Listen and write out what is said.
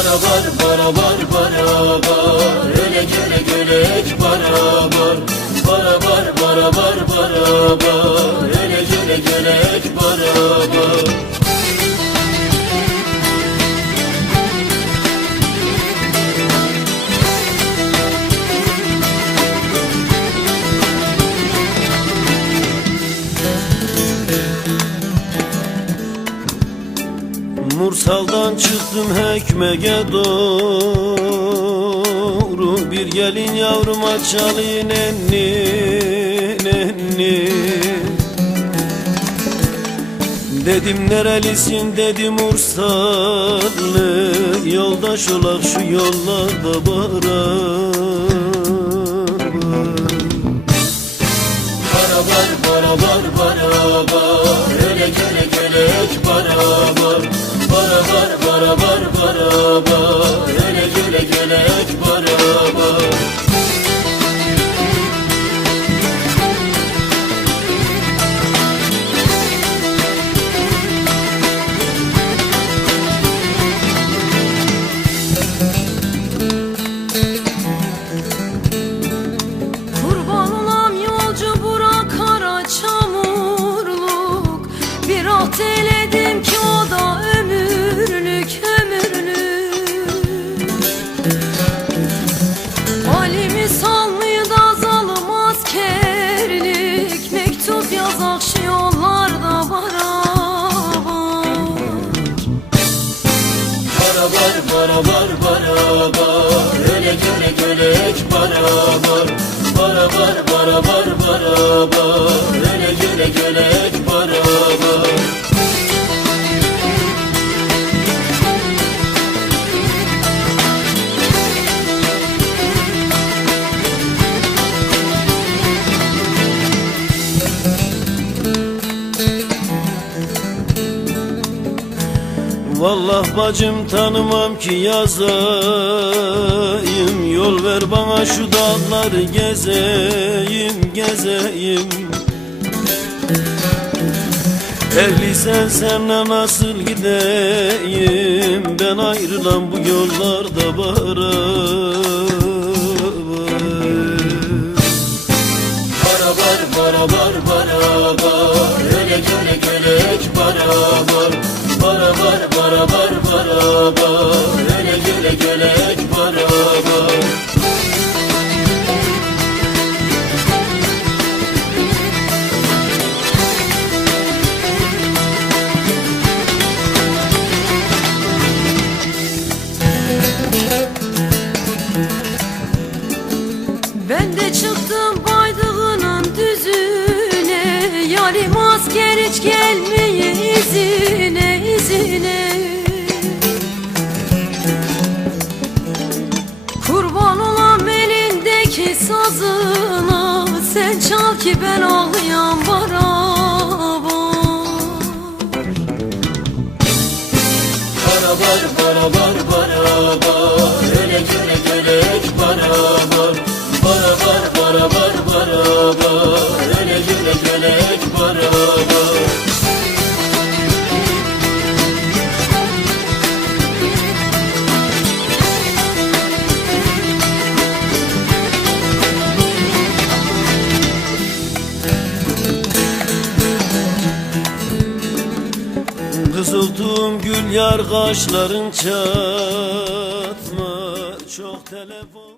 barabar barabar barabar Ölek ölek ölek barabar Barabar barabar Taldan çıktım hekmege doğru. Bir gelin yavruma çalın nenni nenni. Dedim nerelisin? Dedim Ursalı. Yoldaş olak şu yollarda beraber Barabar barabar barabar Barabar barabar. Barabar Ölek ölek ölek barabar. Barabar barabar barabar. Ölek ölek ölek Vallah bacım tanımam ki yazayım. Yol ver bana şu dağları gezeyim gezeyim. Evliysen senle nasıl gideyim? Ben ayrılan bu yollarda beraber Barabar barabar barabar. Ölek Ben de çıktım baydığının düzüne. Yarim asker hiç gelmeye izine izine. Kurban olam elindeki sazına Sen çal ki ben ağlayan Barabar barabar barabar Kızıltım gül yar kaşların çatma Çok telefon